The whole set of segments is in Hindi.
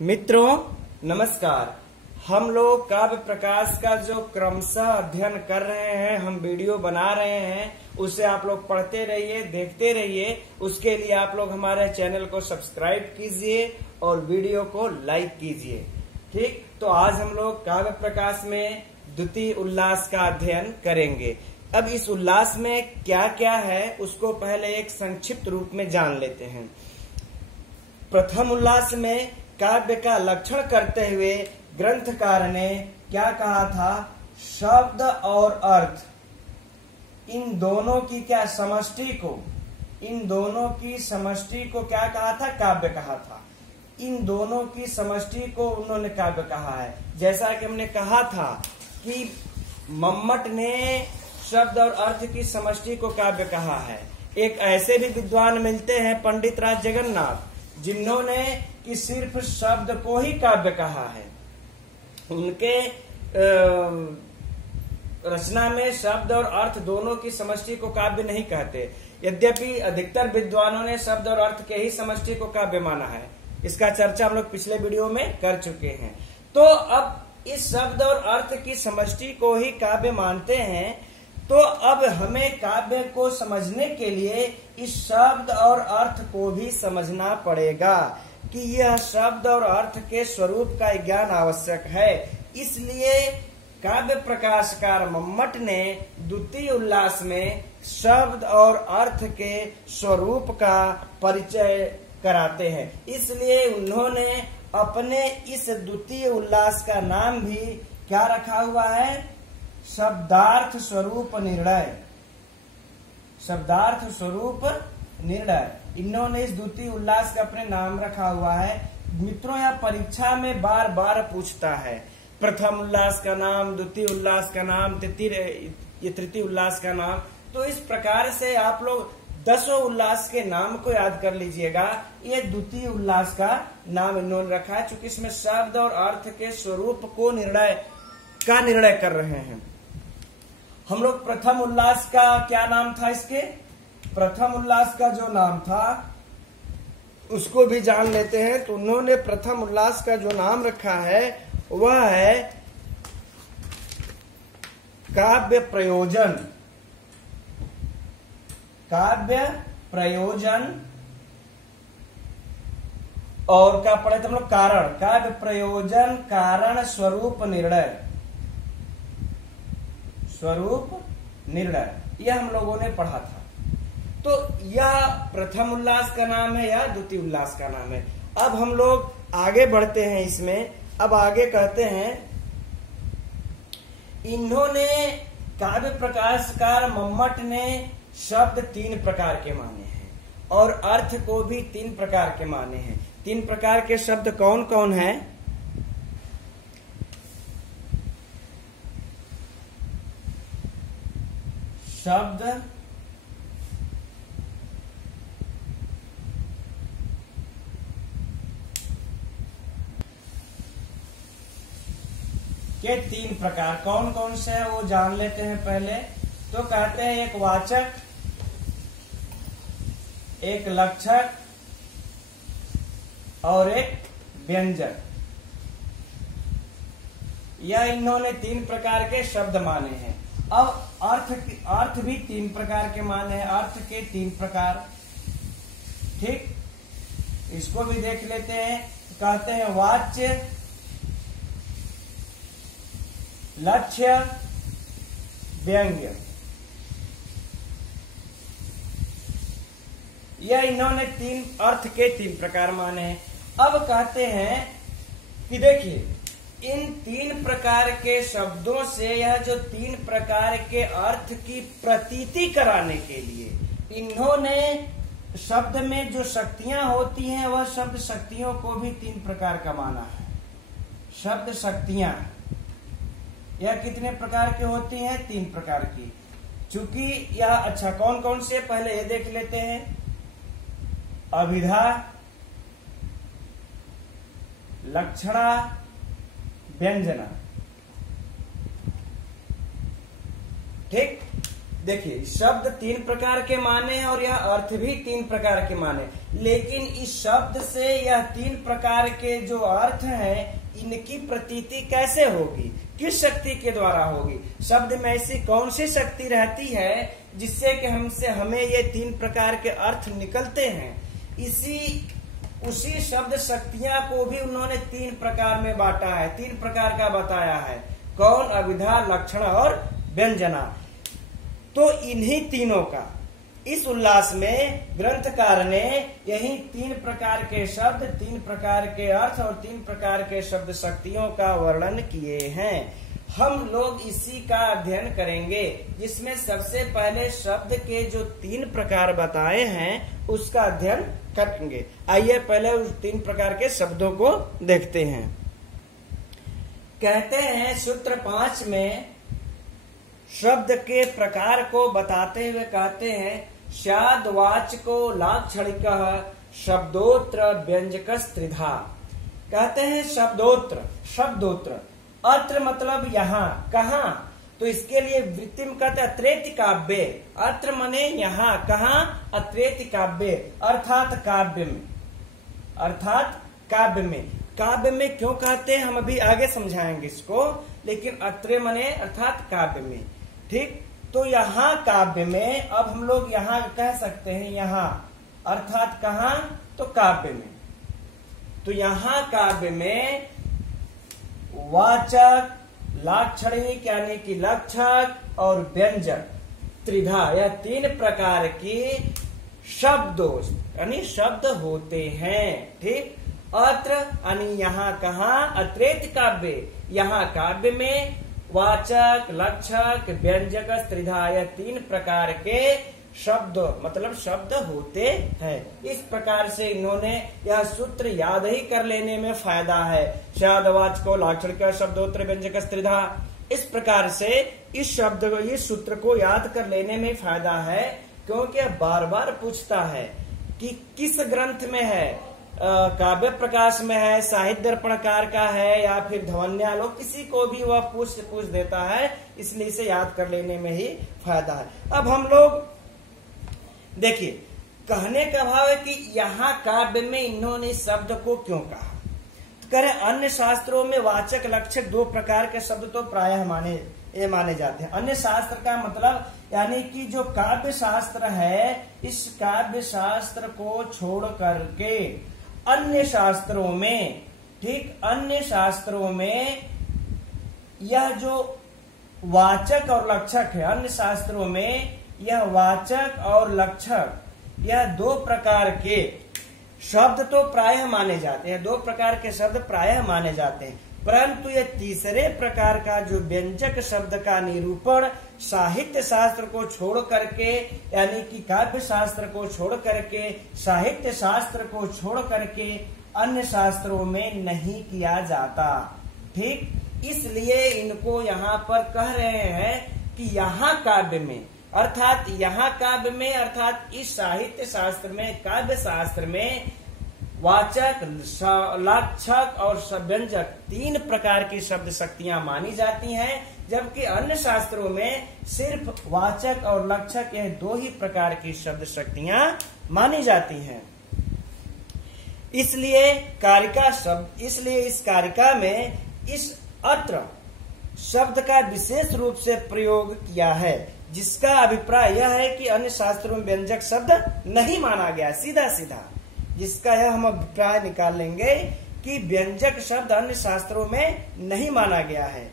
मित्रों नमस्कार। हम लोग काव्य प्रकाश का जो क्रमशः अध्ययन कर रहे हैं, हम वीडियो बना रहे हैं, उसे आप लोग पढ़ते रहिए, देखते रहिए। उसके लिए आप लोग हमारे चैनल को सब्सक्राइब कीजिए और वीडियो को लाइक कीजिए। ठीक, तो आज हम लोग काव्य प्रकाश में द्वितीय उल्लास का अध्ययन करेंगे। अब इस उल्लास में क्या क्या है उसको पहले एक संक्षिप्त रूप में जान लेते हैं। प्रथम उल्लास में काव्य का लक्षण करते हुए ग्रंथकार ने क्या कहा था? शब्द और अर्थ इन दोनों की क्या समष्टि को, इन दोनों की समष्टि को क्या कहा था? काव्य कहा था। इन दोनों की समष्टि को उन्होंने काव्य कहा है। जैसा कि हमने कहा था कि मम्मट ने शब्द और अर्थ की समष्टि को काव्य कहा है। एक ऐसे भी विद्वान मिलते हैं, पंडित राज जगन्नाथ, जिन्होंने कि सिर्फ शब्द को ही काव्य कहा है। उनके रचना में शब्द और अर्थ दोनों की समष्टि को काव्य नहीं कहते। यद्यपि अधिकतर विद्वानों ने शब्द और अर्थ के ही समष्टि को काव्य माना है। इसका चर्चा हम लोग पिछले वीडियो में कर चुके हैं। तो अब इस शब्द और अर्थ की समष्टि को ही काव्य मानते हैं। तो अब हमें काव्य को समझने के लिए इस शब्द और अर्थ को भी समझना पड़ेगा कि यह शब्द और अर्थ के स्वरूप का ज्ञान आवश्यक है। इसलिए काव्य प्रकाशकार मम्मट ने द्वितीय उल्लास में शब्द और अर्थ के स्वरूप का परिचय कराते हैं। इसलिए उन्होंने अपने इस द्वितीय उल्लास का नाम भी क्या रखा हुआ है? शब्दार्थ स्वरूप निर्णय। शब्दार्थ स्वरूप निर्णय, इन्होंने इस द्वितीय उल्लास का अपने नाम रखा हुआ है। मित्रों, यह परीक्षा में बार बार पूछता है। प्रथम उल्लास का नाम, द्वितीय उल्लास का नाम, तृतीय उल्लास का नाम। तो इस प्रकार से आप लोग 10 उल्लास के नाम को याद कर लीजिएगा। ये द्वितीय उल्लास का नाम इन्होंने रखा है, चूंकि इसमें शब्द और अर्थ के स्वरूप को निर्णय कर रहे हैं। हम लोग प्रथम उल्लास का क्या नाम था? इसके प्रथम उल्लास का जो नाम था उसको भी जान लेते हैं। तो उन्होंने प्रथम उल्लास का जो नाम रखा है वह है काव्य प्रयोजन। काव्य प्रयोजन और क्या पढ़े थे हम लोग? कारण। काव्य प्रयोजन कारण स्वरूप निर्णय। स्वरूप निर्णय यह हम लोगों ने पढ़ा था। तो यह प्रथम उल्लास का नाम है या द्वितीय उल्लास का नाम है। अब हम लोग आगे बढ़ते हैं इसमें। अब आगे कहते हैं, इन्होंने काव्य प्रकाशकार मम्मट ने शब्द 3 प्रकार के माने हैं और अर्थ को भी 3 प्रकार के माने हैं। 3 प्रकार के शब्द कौन कौन है? शब्द के 3 प्रकार कौन कौन से है वो जान लेते हैं पहले। तो कहते हैं एक वाचक, एक लक्षक और एक व्यंजक। यह इन्होंने 3 प्रकार के शब्द माने हैं। अब अर्थ भी 3 प्रकार के माने हैं। अर्थ के 3 प्रकार। ठीक, इसको भी देख लेते हैं। कहते हैं वाच्य, लक्ष्य, व्यंग्य। यह इन्होंने 3 अर्थ के 3 प्रकार माने हैं। अब कहते हैं कि देखिए, इन 3 प्रकार के शब्दों से यह जो 3 प्रकार के अर्थ की प्रतीति कराने के लिए इन्होंने शब्द में जो शक्तियां होती हैं वह शब्द शक्तियों को भी 3 प्रकार का माना है। शब्द शक्तियां यह कितने प्रकार की होती हैं? 3 प्रकार की। चूंकि यह अच्छा कौन कौन से पहले ये देख लेते हैं। अभिधा, लक्षणा, व्यंजना। ठीक, देखिए शब्द 3 प्रकार के माने हैं और यह अर्थ भी 3 प्रकार के माने, लेकिन इस शब्द से यह 3 प्रकार के जो अर्थ हैं इनकी प्रतीति कैसे होगी, किस शक्ति के द्वारा होगी। शब्द में ऐसी कौन सी शक्ति रहती है जिससे कि हमें ये 3 प्रकार के अर्थ निकलते हैं। उसी शब्द शक्तियां को भी उन्होंने 3 प्रकार में बांटा है, 3 प्रकार का बताया है। कौन? अभिधा, लक्षण और व्यंजना। तो इन्हीं तीनों का इस उल्लास में ग्रंथकार ने यही 3 प्रकार के शब्द, 3 प्रकार के अर्थ और 3 प्रकार के शब्द शक्तियों का वर्णन किए हैं। हम लोग इसी का अध्ययन करेंगे, जिसमें सबसे पहले शब्द के जो 3 प्रकार बताए हैं उसका अध्ययन करेंगे। आइए पहले उस 3 प्रकार के शब्दों को देखते हैं। कहते हैं सूत्र 5 में शब्द के प्रकार को बताते हुए कहते हैं स्याद्वाचको लाक्षणिकः शब्दोत्र व्यंजकस्त्रिधा। कहते हैं शब्दोत्र अत्र मतलब यहाँ, कहाँ, तो इसके लिए वृत्तिम कहते अत्रेति काव्य। अत्र मने यहाँ, कहाँ, अत्रेति काव्य अर्थात काव्य में, अर्थात काव्य में। काव्य में क्यों कहते हैं हम अभी आगे समझाएंगे इसको, लेकिन अत्रे मने अर्थात काव्य में। ठीक, तो यहाँ काव्य में, अब हम लोग यहाँ कह सकते हैं यहाँ अर्थात कहाँ, तो काव्य में। तो यहाँ काव्य में वाचक, लाक्षणिक यानी कि लक्षक और व्यंजक त्रिधा, यह 3 प्रकार की शब्दों यानी शब्द होते हैं। ठीक, अत्र यानी यहाँ कहाँ, अत्रेति काव्य, यहाँ काव्य में वाचक, लक्षक, व्यंजक त्रिधा, यह 3 प्रकार के शब्द मतलब शब्द होते हैं। इस प्रकार से इन्होंने यह सूत्र याद ही कर लेने में फायदा है। स्याद्वाचको लाक्षणिक शब्दोत्र व्यंजक त्रिधा, इस प्रकार से इस सूत्र को याद कर लेने में फायदा है, क्योंकि बार बार पूछता है कि किस ग्रंथ में है, काव्य प्रकाश में है, साहित्य दर्पणकार का है या फिर ध्वन्यालोक, किसी को भी वह पूछ देता है, इसलिए इसे याद कर लेने में ही फायदा है। अब हम लोग देखिए, कहने का भाव है कि यहाँ काव्य में इन्होंने शब्द को क्यों कहा, तो कह रहे अन्य शास्त्रों में वाचक लक्षक 2 प्रकार के शब्द तो प्रायः माने जाते हैं। अन्य शास्त्र का मतलब यानी कि जो काव्य शास्त्र है, इस काव्य शास्त्र को छोड़ करके अन्य शास्त्रों में, ठीक, अन्य शास्त्रों में यह जो वाचक और लक्षक है, अन्य शास्त्रों में यह वाचक और लक्षक, यह 2 प्रकार के शब्द तो प्रायः माने जाते हैं, 2 प्रकार के शब्द प्रायः माने जाते हैं, परंतु यह तीसरे प्रकार का जो व्यंजक शब्द का निरूपण साहित्य शास्त्र को छोड़ करके, यानी कि काव्य शास्त्र को छोड़ करके, साहित्य शास्त्र को छोड़ करके अन्य शास्त्रों में नहीं किया जाता। ठीक, इसलिए इनको यहाँ पर कह रहे हैं कि यहाँ काव्य में, अर्थात यहाँ काव्य में, अर्थात इस साहित्य शास्त्र में, काव्य शास्त्र में वाचक, लक्षक और व्यंजक 3 प्रकार की शब्द शक्तियां मानी जाती हैं, जबकि अन्य शास्त्रों में सिर्फ वाचक और लक्षक यह 2 ही प्रकार की शब्द शक्तियां मानी जाती हैं। इसलिए इस कारिका में इस अत्र शब्द का विशेष रूप से प्रयोग किया है, जिसका अभिप्राय यह है कि अन्य शास्त्रों में व्यंजक शब्द नहीं माना गया, सीधा सीधा जिसका यह हम अभिप्राय निकाल लेंगे कि व्यंजक शब्द अन्य शास्त्रों में नहीं माना गया है।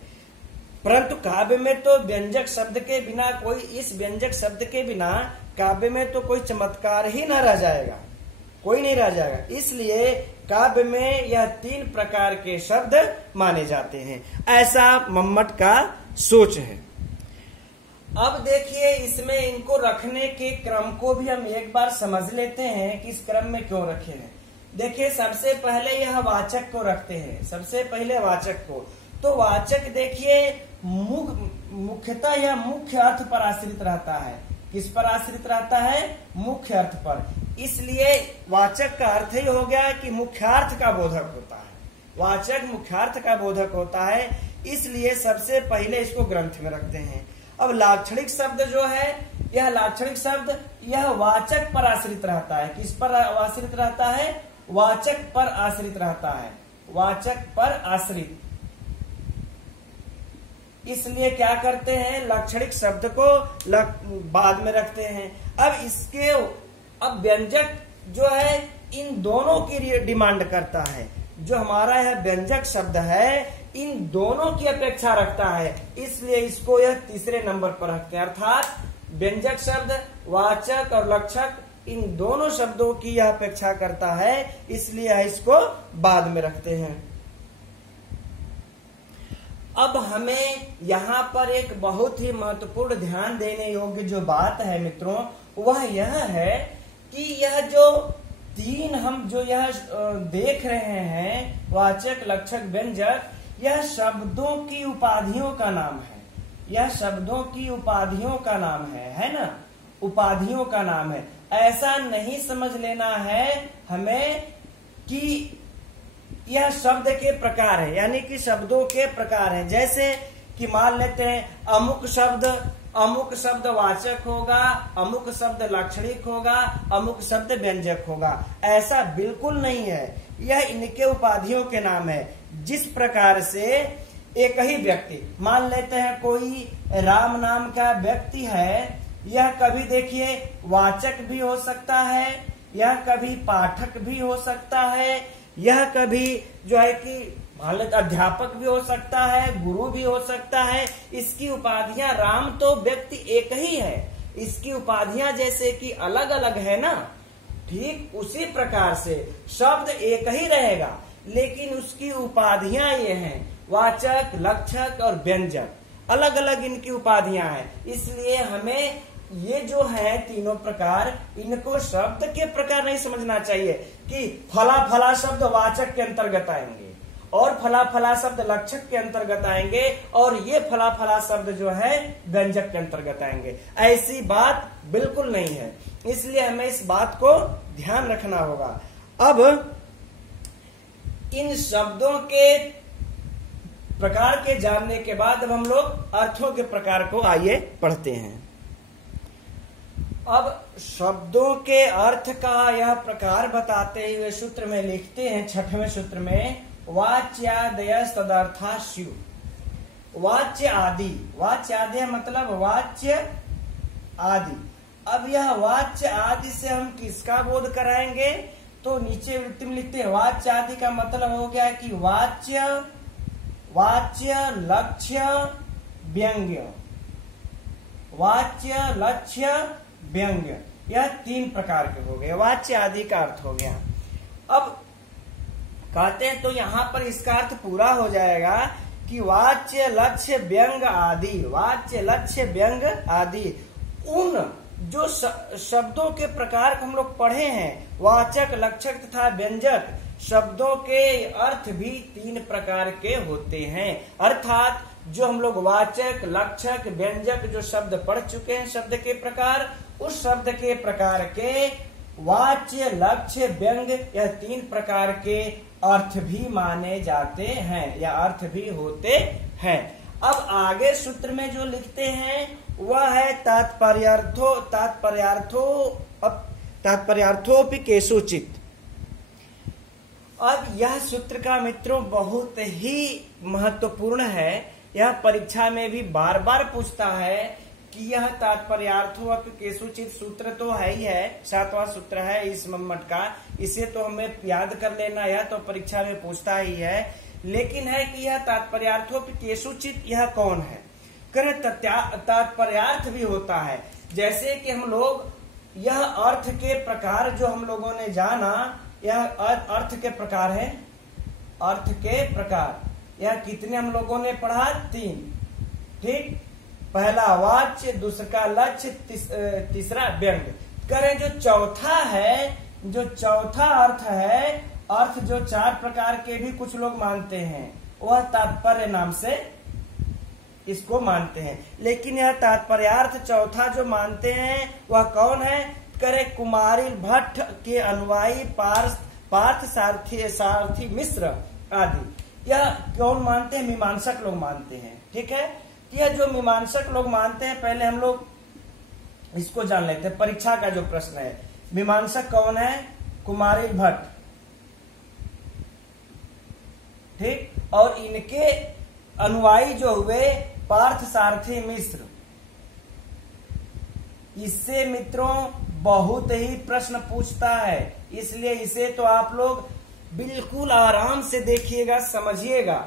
परंतु काव्य में तो व्यंजक शब्द के बिना इस व्यंजक शब्द के बिना काव्य में तो कोई चमत्कार ही न रह जाएगा, कोई नहीं रह जाएगा। इसलिए काव्य में यह 3 प्रकार के शब्द माने जाते हैं, ऐसा मम्मट का सोच है। अब देखिए, इसमें इनको रखने के क्रम को भी हम एक बार समझ लेते हैं कि इस क्रम में क्यों रखे हैं। देखिए, सबसे पहले यह वाचक को रखते हैं, सबसे पहले वाचक को। तो वाचक देखिए मुख्यतः यह मुख्य अर्थ पर आश्रित रहता है। किस पर आश्रित रहता है? मुख्य अर्थ पर। इसलिए वाचक का अर्थ ही हो गया कि मुख्यार्थ का बोधक होता है। वाचक मुख्यार्थ का बोधक होता है, इसलिए सबसे पहले इसको ग्रंथ में रखते हैं। अब लाक्षणिक शब्द जो है, यह लाक्षणिक शब्द यह वाचक पर आश्रित रहता है। किस पर आश्रित रहता है? वाचक पर आश्रित रहता है, वाचक पर आश्रित। इसलिए क्या करते हैं, लाक्षणिक शब्द को बाद में रखते हैं। अब व्यंजक जो है इन दोनों की डिमांड करता है। जो हमारा यह व्यंजक शब्द है इन दोनों की अपेक्षा रखता है, इसलिए इसको यह तीसरे नंबर पर रखते हैं। अर्थात व्यंजक शब्द, वाचक और लक्षक इन दोनों शब्दों की यह अपेक्षा करता है, इसलिए इसको बाद में रखते हैं। अब हमें यहाँ पर एक बहुत ही महत्वपूर्ण ध्यान देने योग्य जो बात है मित्रों, वह यह है कि यह जो तीन हम जो यह देख रहे हैं, वाचक, लक्षक, व्यंजक, यह शब्दों की उपाधियों का नाम है। यह शब्दों की उपाधियों का नाम है ना, उपाधियों का नाम है। ऐसा नहीं समझ लेना है हमें कि यह शब्द के प्रकार है, यानी कि शब्दों के प्रकार हैं। जैसे कि मान लेते हैं अमुक शब्द वाचक होगा, अमुक शब्द लाक्षणिक होगा, अमुक शब्द व्यंजक होगा। ऐसा बिल्कुल नहीं है, यह इनके उपाधियों के नाम है। जिस प्रकार से एक ही व्यक्ति, मान लेते हैं कोई राम नाम का व्यक्ति है, यह कभी देखिए वाचक भी हो सकता है, यह कभी पाठक भी हो सकता है, यह कभी जो है कि मान लेते अध्यापक भी हो सकता है, गुरु भी हो सकता है। इसकी उपाधियां, राम तो व्यक्ति एक ही है, इसकी उपाधियां जैसे कि अलग अलग है ना, ठीक उसी प्रकार से शब्द एक ही रहेगा, लेकिन उसकी उपाधियां ये हैं, वाचक, लक्षक और व्यंजक, अलग अलग इनकी उपाधियां हैं। इसलिए हमें ये जो है तीनों प्रकार, इनको शब्द के प्रकार नहीं समझना चाहिए कि फला फला शब्द वाचक के अंतर्गत आएंगे और फला फला शब्द लक्षक के अंतर्गत आएंगे और ये फला फला शब्द जो है व्यंजक के अंतर्गत आएंगे। ऐसी बात बिल्कुल नहीं है, इसलिए हमें इस बात को ध्यान रखना होगा। अब इन शब्दों के प्रकार के जानने के बाद अब हम लोग अर्थों के प्रकार को आइए पढ़ते हैं। अब शब्दों के अर्थ का यह प्रकार बताते हुए सूत्र में लिखते हैं, 6वें सूत्र में, वाच्यादय तदर्था स्युः। वाच्य आदि, वाच्य आदि मतलब वाच्य आदि। अब यह वाच्य आदि से हम किसका बोध कराएंगे? तो नीचे वृत्ति में लिखते हैं, वाच्य आदि का मतलब हो गया कि वाच्य, लक्ष्य, व्यंग्य। वाच्य, लक्ष्य, व्यंग्य, यह तीन प्रकार के हो गए, वाच्य आदि का अर्थ हो गया। अब कहते हैं तो यहाँ पर इसका अर्थ पूरा हो जाएगा कि वाच्य, लक्ष्य, व्यंग आदि, वाच्य, लक्ष्य, व्यंग आदि, उन जो शब्दों के प्रकार को हम लोग पढ़े हैं, वाचक, लक्षक तथा व्यंजक, शब्दों के अर्थ भी तीन प्रकार के होते हैं। अर्थात जो हम लोग वाचक, लक्षक, व्यंजक जो शब्द पढ़ चुके हैं, शब्द के प्रकार, उस शब्द के प्रकार के वाच्य, लक्ष्य, व्यंग, यह तीन प्रकार के अर्थ भी माने जाते हैं या अर्थ भी होते हैं। अब आगे सूत्र में जो लिखते हैं वह है तात्पर्यार्थोपि केषुचित्। अब यह सूत्र का मित्रों बहुत ही महत्वपूर्ण है, यह परीक्षा में भी बार बार पूछता है कि यह तात्पर्यार्थोपि केषुचित् सूत्र तो है ही है, 7वां सूत्र है इस मम्मट का, इसे तो हमें याद कर लेना, यह तो परीक्षा में पूछता ही है। लेकिन है कि यह तात्पर्यार्थोपि केषुचित् यह कौन है? करें तात्पर्यार्थ भी होता है, जैसे कि हम लोग यह अर्थ के प्रकार जो हम लोगों ने जाना, यह अर्थ के प्रकार है, अर्थ के प्रकार, यह कितने हम लोगों ने पढ़ा? 3, ठीक। पहला वाच्य, दूसरा लक्ष्य, तीसरा व्यंग। करें जो चौथा है, जो चौथा अर्थ है, अर्थ जो 4 प्रकार के भी कुछ लोग मानते हैं, वह तात्पर्य नाम से इसको मानते हैं। लेकिन यह तात्पर्यार्थ चौथा जो मानते हैं वह कौन है? करे कुमारिल भट्ट के अनुयायी पार्थ सारथी मिश्र आदि, यह कौन मानते हैं? मीमांसक लोग मानते हैं, ठीक है। यह जो मीमांसक लोग मानते हैं, पहले हम लोग इसको जान लेते हैं। परीक्षा का जो प्रश्न है, मीमांसक कौन है? कुमारिल भट्ट, ठीक। और इनके अनुयायी जो हुए पार्थ सारथी मिश्र। इससे मित्रों बहुत ही प्रश्न पूछता है, इसलिए इसे तो आप लोग बिल्कुल आराम से देखिएगा, समझिएगा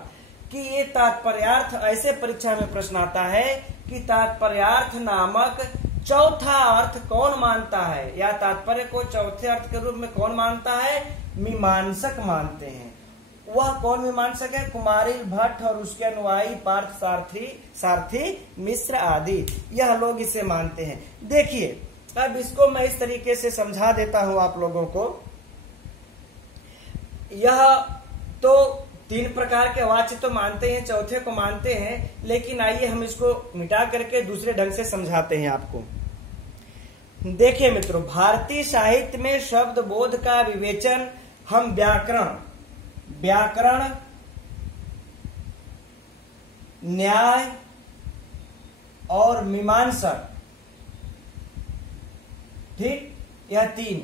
कि ये तात्पर्यार्थ, ऐसे परीक्षा में प्रश्न आता है कि तात्पर्यार्थ नामक चौथा अर्थ कौन मानता है, या तात्पर्य को चौथे अर्थ के रूप में कौन मानता है? मीमांसक मानते हैं। वह कौन मीमांसक है? कुमारिल भट्ट और उसके अनुयायी पार्थ सारथी मिश्र आदि, यह लोग इसे मानते हैं। देखिए, अब इसको मैं इस तरीके से समझा देता हूं आप लोगों को। यह तो 3 प्रकार के वाच्य तो मानते हैं, चौथे को मानते हैं, लेकिन आइए हम इसको मिटा करके दूसरे ढंग से समझाते हैं आपको। देखिए मित्रों, भारतीय साहित्य में शब्द बोध का विवेचन हम व्याकरण, न्याय और मीमांसा, ठीक, यह 3,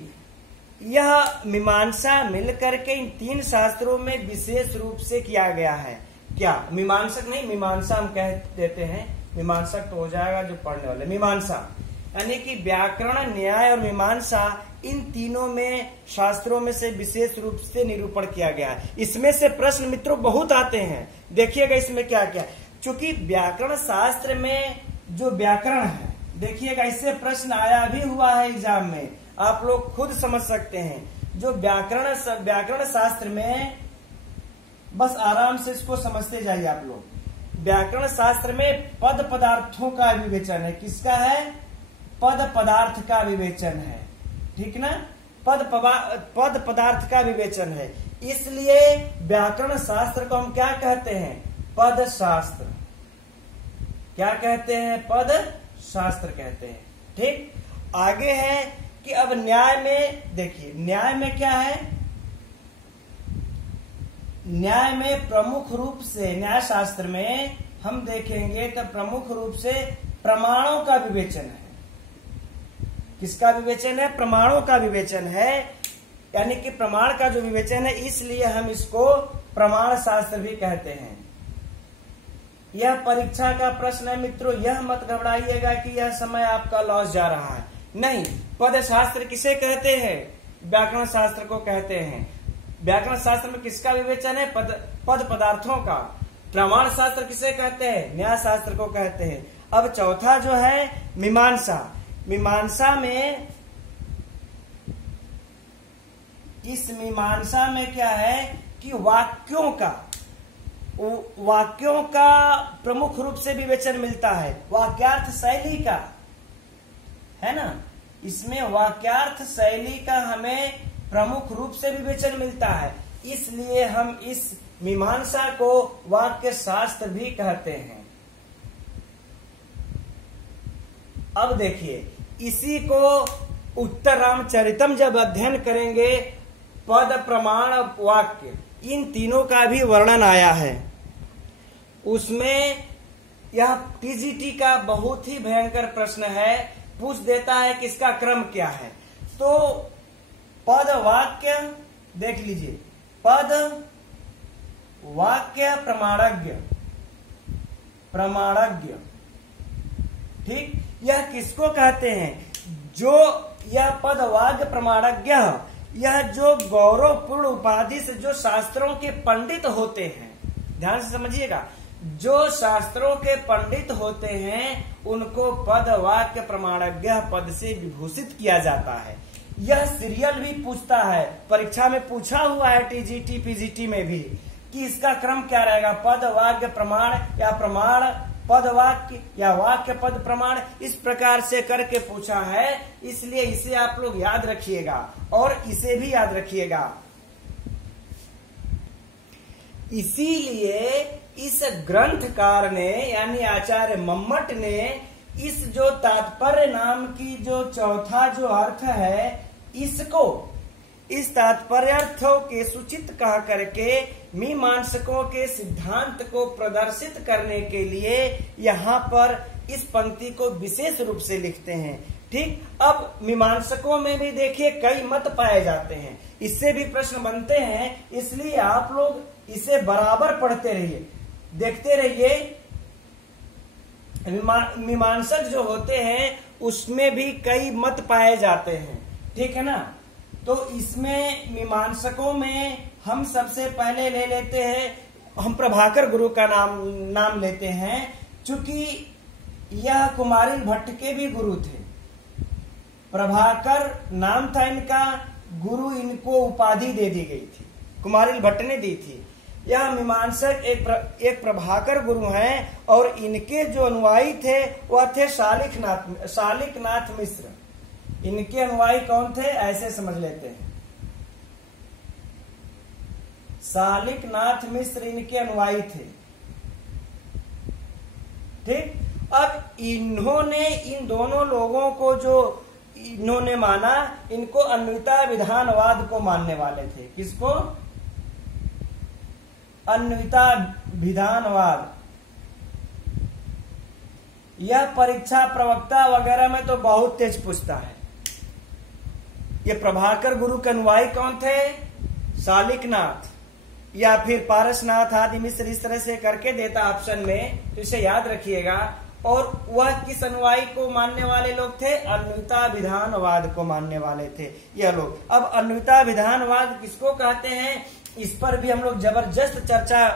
यह मीमांसा मिलकर के इन 3 शास्त्रों में विशेष रूप से किया गया है। क्या? मीमांसक नहीं, मीमांसा हम कह देते हैं, मीमांसक तो हो जाएगा जो पढ़ने वाले। मीमांसा यानी कि व्याकरण, न्याय और मीमांसा, इन तीनों में शास्त्रों में से विशेष रूप से निरूपण किया गया है। इसमें से प्रश्न मित्रों बहुत आते हैं, देखिएगा इसमें क्या क्या। चूंकि व्याकरण शास्त्र में जो व्याकरण है, देखिएगा इससे प्रश्न आया भी हुआ है एग्जाम में, आप लोग खुद समझ सकते हैं। जो व्याकरण शास्त्र में, बस आराम से इसको समझते जाइए आप लोग। व्याकरण शास्त्र में पद पदार्थों का विवेचन है। किसका है? पद पदार्थ का विवेचन है, ठीक ना। पद पदार्थ का विवेचन है, इसलिए व्याकरण शास्त्र को हम क्या कहते हैं? पद शास्त्र। क्या कहते हैं? पद शास्त्र कहते हैं, ठीक। आगे है कि अब न्याय में देखिए, न्याय में क्या है? न्याय में प्रमुख रूप से, न्याय शास्त्र में हम देखेंगे तो प्रमुख रूप से प्रमाणों का विवेचन है। किसका विवेचन है? प्रमाणों का विवेचन है, यानी कि प्रमाण का जो विवेचन है, इसलिए हम इसको प्रमाण शास्त्र भी कहते हैं। यह परीक्षा का प्रश्न है मित्रों, यह मत घबराइएगा कि यह समय आपका लॉस जा रहा है, नहीं। पद शास्त्र किसे कहते हैं? व्याकरण शास्त्र को कहते हैं। व्याकरण शास्त्र में किसका विवेचन है? पद पदार्थों का। प्रमाण शास्त्र किसे कहते हैं? न्याय शास्त्र को कहते हैं। अब चौथा जो है मीमांसा। मीमांसा में, इस मीमांसा में क्या है कि वाक्यों का प्रमुख रूप से विवेचन मिलता है, वाक्यार्थ शैली का, है ना। इसमें वाक्यार्थ शैली का हमें प्रमुख रूप से विवेचन मिलता है, इसलिए हम इस मीमांसा को वाक्य शास्त्र भी कहते हैं। अब देखिए, इसी को उत्तर रामचरितम जब अध्ययन करेंगे, पद प्रमाण वाक्य, इन तीनों का भी वर्णन आया है। उसमें यह टीजीटी का बहुत ही भयंकर प्रश्न है, पूछ देता है कि इसका क्रम क्या है। तो पद वाक्य देख लीजिए, पद वाक्य प्रमाणज्ञ, ठीक। यह किसको कहते हैं? जो यह पद वाक्य प्रमाणज्ञ, यह जो गौरवपूर्ण उपाधि से जो शास्त्रों के पंडित होते हैं, ध्यान से समझिएगा, जो शास्त्रों के पंडित होते हैं उनको पद वाक्य प्रमाणज्ञ पद से विभूषित किया जाता है। यह सीरियल भी पूछता है, परीक्षा में पूछा हुआ है टीजीटी पीजीटी में भी, कि इसका क्रम क्या रहेगा, पद वाक्य प्रमाण या प्रमाण पद वाक्य या वाक्य पद प्रमाण, इस प्रकार से करके पूछा है। इसलिए इसे आप लोग याद रखिएगा और इसे भी याद रखिएगा। इसीलिए इस ग्रंथकार ने, यानी आचार्य मम्मट ने, इस जो तात्पर्य नाम की जो चौथा जो अर्थ है, इसको इस तात्पर्यार्थों के सूचित कह करके मीमांसकों के सिद्धांत को प्रदर्शित करने के लिए यहाँ पर इस पंक्ति को विशेष रूप से लिखते हैं। ठीक, अब मीमांसकों में भी देखिए कई मत पाए जाते हैं, इससे भी प्रश्न बनते हैं, इसलिए आप लोग इसे बराबर पढ़ते रहिए, देखते रहिए। मीमांसक जो होते हैं उसमें भी कई मत पाए जाते हैं, ठीक है ना। तो इसमें मीमांसकों में हम सबसे पहले ले लेते हैं, हम प्रभाकर गुरु का नाम लेते हैं, चूंकि यह कुमारिल भट्ट के भी गुरु थे। प्रभाकर नाम था इनका, गुरु इनको उपाधि दे दी गई थी, कुमारिल भट्ट ने दी थी। यह मीमांसक एक प्रभाकर गुरु हैं और इनके जो अनुयायी थे वह थे शालिकनाथ मिश्र। इनके अनुयायी कौन थे ऐसे समझ लेते हैं, शालिकनाथ मिश्र इनके अनुयायी थे। ठीक, अब इन्होंने इन दोनों लोगों को जो इन्होंने माना, इनको अन्विता विधानवाद को मानने वाले थे। किसको? अन्विता विधानवाद। यह परीक्षा प्रवक्ता वगैरह में तो बहुत तेज पूछता है। ये प्रभाकर गुरु के अनुयायी कौन थे? शालिकनाथ या फिर पारसनाथ आदि मिश्र, इस तरह से करके देता ऑप्शन में, तो इसे याद रखिएगा। और वह किस अनुयायी को मानने वाले लोग थे? अन्विता विधानवाद को मानने वाले थे यह लोग। अब अन्विता विधानवाद किसको कहते हैं, इस पर भी हम लोग जबरदस्त चर्चा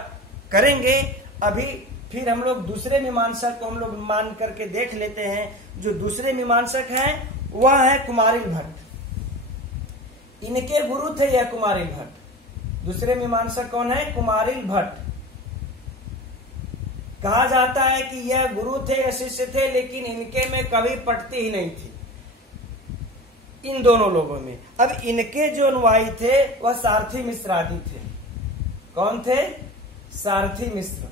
करेंगे। अभी फिर हम लोग दूसरे मीमांसक को हम लोग मान करके देख लेते हैं। जो दूसरे मीमांसक हैं वह है कुमारिल भट्ट। इनके गुरु थे यह कुमारिल भट्ट। दूसरे मीमांसक कौन है? कुमारिल भट्ट। कहा जाता है कि यह गुरु थे या शिष्य थे, लेकिन इनके में कभी पटती ही नहीं थी इन दोनों लोगों में। अब इनके जो अनुयायी थे वह सारथी मिश्र आदि थे। कौन थे? सारथी मिश्र।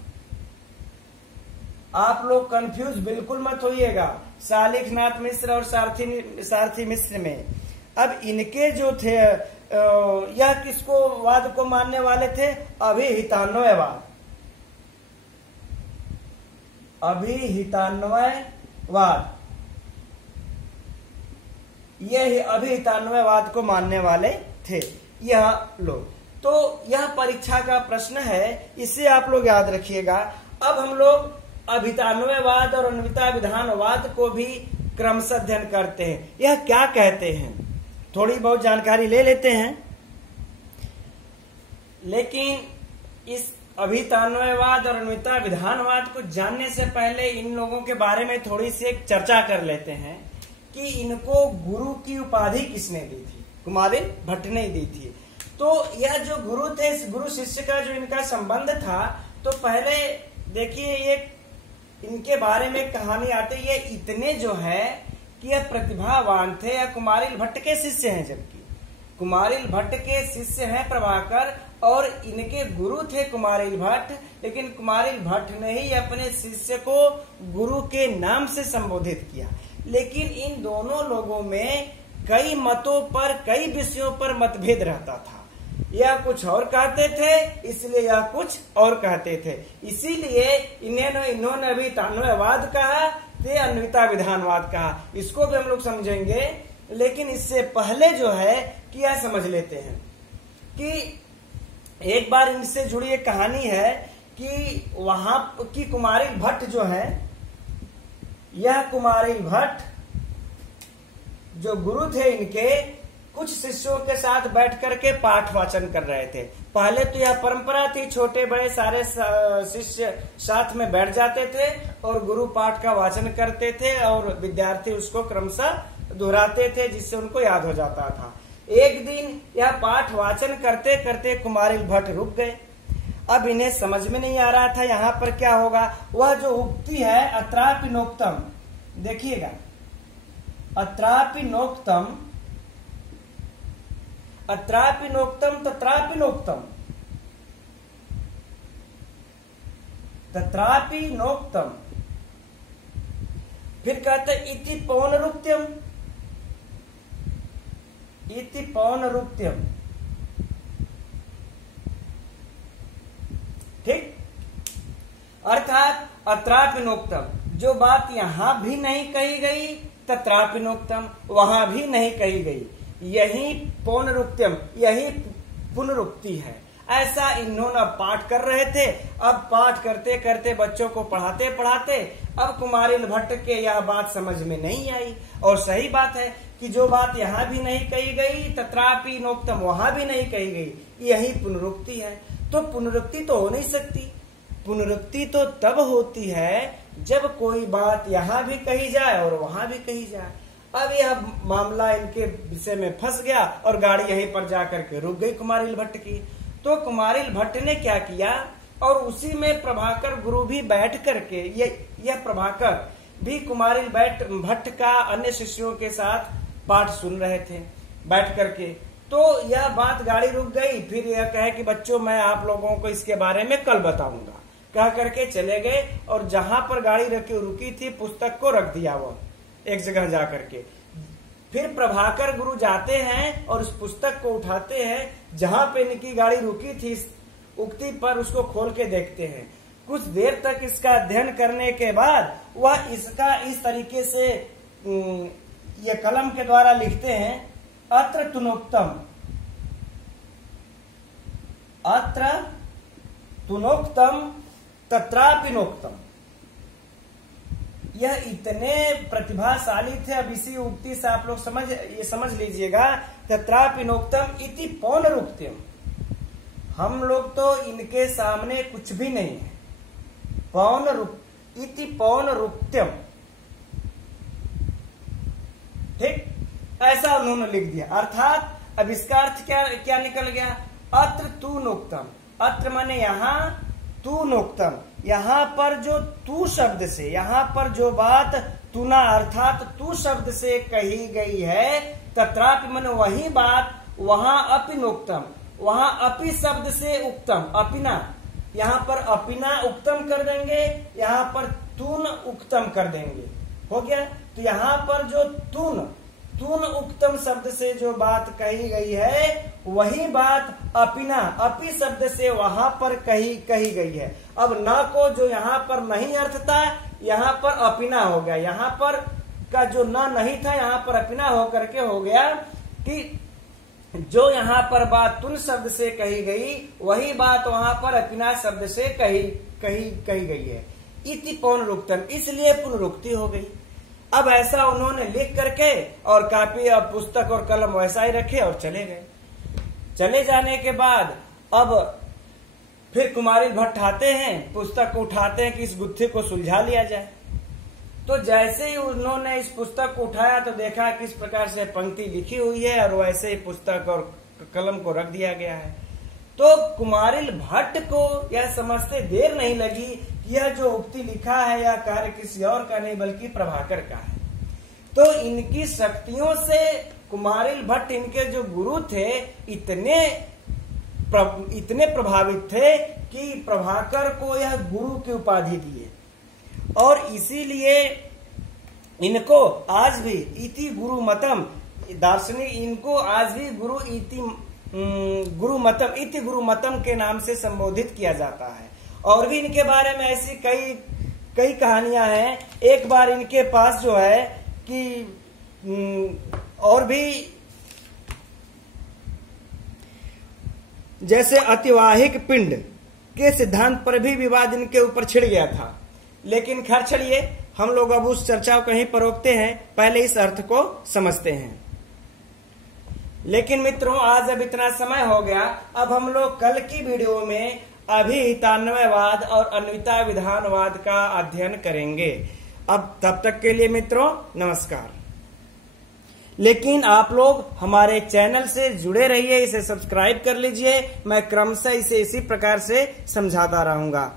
आप लोग कंफ्यूज बिल्कुल मत होइएगा शालिकनाथ मिश्र और सारथी मिश्र में। अब इनके जो थे यह किसको वाद को मानने वाले थे? अभिहितान्वयवाद। अभिहितान्वयवाद, यह अभिहितान्वयवाद को मानने वाले थे यह लोग। तो यह परीक्षा का प्रश्न है, इसे आप लोग याद रखिएगा। अब हम लोग अभिहितान्वयवाद और अन्विता विधानवाद को भी क्रमशः अध्ययन करते हैं। यह क्या कहते हैं, थोड़ी बहुत जानकारी ले लेते हैं। लेकिन इस अभिहितान्वयवाद और अन्विता विधानवाद को जानने से पहले इन लोगों के बारे में थोड़ी सी एक चर्चा कर लेते हैं कि इनको गुरु की उपाधि किसने दी थी? कुमारिल भट्ट ने दी थी। तो यह जो गुरु थे, इस गुरु शिष्य का जो इनका संबंध था, तो पहले देखिए ये इनके बारे में कहानी आती है। ये इतने जो है कि यह प्रतिभावान थे, या कुमारिल भट्ट के शिष्य हैं, जबकि कुमारिल भट्ट के शिष्य हैं प्रभाकर और इनके गुरु थे कुमारिल भट्ट। लेकिन कुमारिल भट्ट ने ही अपने शिष्य को गुरु के नाम से संबोधित किया। लेकिन इन दोनों लोगों में कई मतों पर, कई विषयों पर मतभेद रहता था। यह कुछ और कहते थे, इसलिए यह कुछ और कहते थे। इसीलिए इन्होंने अभिहितान्वयवाद कहा, ते अन्विता विधानवाद कहा। इसको भी हम लोग समझेंगे, लेकिन इससे पहले जो है कि यह समझ लेते हैं कि एक बार इनसे जुड़ी एक कहानी है कि वहां की कुमारिल भट्ट जो है, यह कुमारिल भट्ट जो गुरु थे इनके, कुछ शिष्यों के साथ बैठ करके पाठ वाचन कर रहे थे। पहले तो यह परंपरा थी, छोटे बड़े सारे शिष्य साथ में बैठ जाते थे और गुरु पाठ का वाचन करते थे और विद्यार्थी उसको क्रमशः दोहराते थे, जिससे उनको याद हो जाता था। एक दिन यह पाठ वाचन करते करते कुमारिल भट्ट रुक गए। अब इन्हें समझ में नहीं आ रहा था यहाँ पर क्या होगा। वह जो उक्ति है अत्रापि नोक्तम, देखिएगा, अत्रापि नोक्तम, अत्रापि नोक्तम तत्रापि नोक्तम, तत्रापि नोक्तम। फिर कहते इति पौनरुक्त्यम, इति पौनरुक्त्यम। ठीक, अर्थात अत्रापि नोक्तम, जो बात यहां भी नहीं कही गई तत्रापि नोक्तम, वहां भी नहीं कही गई, यही पौनरुक्त्यम, यही पुनरुक्ति है। ऐसा इन्होंने पाठ कर रहे थे। अब पाठ करते करते बच्चों को पढ़ाते पढ़ाते अब कुमारिल भट्ट के यह बात समझ में नहीं आई। और सही बात है कि जो बात यहाँ भी नहीं कही गई तत्रापि नोक्तम, वहां भी नहीं कही गई, यही पुनरुक्ति है। तो पुनरुक्ति तो हो नहीं सकती। पुनरुक्ति तो तब होती है जब कोई बात यहाँ भी कही जाए और वहां भी कही जाए। अब यह मामला इनके विषय में फंस गया और गाड़ी यहीं पर जाकर के रुक गई कुमारिल भट्ट की। तो कुमारिल भट्ट ने क्या किया, और उसी में प्रभाकर गुरु भी बैठ करके, यह प्रभाकर भी कुमारिल भट्ट का अन्य शिष्यों के साथ पाठ सुन रहे थे बैठ करके। तो यह बात गाड़ी रुक गई। फिर यह कहे कि बच्चों मैं आप लोगों को इसके बारे में कल बताऊंगा, कह करके चले गए। और जहां पर गाड़ी रुकी थी पुस्तक को रख दिया वो एक जगह जा करके। फिर प्रभाकर गुरु जाते हैं और उस पुस्तक को उठाते हैं जहां पे इनकी गाड़ी रुकी थी उक्ति पर, उसको खोल के देखते हैं। कुछ देर तक इसका अध्ययन करने के बाद वह इसका इस तरीके से ये कलम के द्वारा लिखते हैं, अत्र तुनोक्तम, अत्र तुनोक्तम तत्रापि नोक्तम। यह इतने प्रतिभाशाली थे। अब इसी उक्ति से आप लोग समझ लीजिएगा, तत्रापि नोक्तम इति पौनरुक्त्यम। हम लोग तो इनके सामने कुछ भी नहीं है। इति पौनरुक्त्यम, ठीक, ऐसा उन्होंने लिख दिया। अर्थात अब इसका अर्थ क्या निकल गया, अत्र तू नोक्तम। अत्र माने यहाँ, तू नोक्तम, यहाँ पर जो तू शब्द से, यहाँ पर जो बात तुना अर्थात तू शब्द से कही गई है, तत्रापि माने वही बात वहां अपि नोक्तम, वहां अपि शब्द से उक्तम, अपिना, यहाँ पर अपिना उक्तम कर देंगे, यहाँ पर तून उक्तम कर देंगे, हो गया। तो यहाँ पर जो तून उक्तम शब्द से जो बात कही गई है वही बात अपिना, अपि शब्द से वहां पर कही गई है। अब न को जो यहाँ पर नहीं अर्थ था, यहाँ पर अपिना हो गया। यहाँ पर का जो न नहीं था, यहाँ पर अपिना होकर के हो गया कि जो यहाँ पर बात तुन शब्द से कही गई वही बात वहां पर अपिना शब्द से कही गई है। इति पौनरुक्तम, इसलिए पुनरुक्ति हो गई। अब ऐसा उन्होंने लिख करके और कापी और पुस्तक और कलम वैसा ही रखे और चले गए। चले जाने के बाद अब फिर कुमारिल भट्ट आते हैं, पुस्तक को उठाते हैं कि इस गुत्थी को सुलझा लिया जाए। तो जैसे ही उन्होंने इस पुस्तक को उठाया तो देखा किस प्रकार से पंक्ति लिखी हुई है और वैसे ही पुस्तक और कलम को रख दिया गया है। तो कुमारिल भट्ट को यह समझते देर नहीं लगी कि यह जो उक्ति लिखा है यह कार्य किसी और का नहीं बल्कि प्रभाकर का है। तो इनकी शक्तियों से कुमारिल भट्ट, इनके जो गुरु थे, इतने प्रभावित थे कि प्रभाकर को यह गुरु की उपाधि दिए। और इसीलिए इनको आज भी इति गुरु मतम, दार्शनिक इनको आज भी गुरु मतम के नाम से संबोधित किया जाता है। और भी इनके बारे में ऐसी कई कहानियां हैं। एक बार इनके पास जो है कि और भी जैसे अतिवाहिक पिंड के सिद्धांत पर भी विवाद इनके ऊपर छिड़ गया था। लेकिन खैर चलिए, हम लोग अब उस चर्चा को कहीं पर रोकते हैं, पहले इस अर्थ को समझते हैं। लेकिन मित्रों आज अब इतना समय हो गया, अब हम लोग कल की वीडियो में अभिहितान्वयवाद और अन्विता विधानवाद का अध्ययन करेंगे। अब तब तक के लिए मित्रों नमस्कार। लेकिन आप लोग हमारे चैनल से जुड़े रहिए, इसे सब्सक्राइब कर लीजिए। मैं क्रमशः इसे इसी प्रकार से समझाता रहूंगा।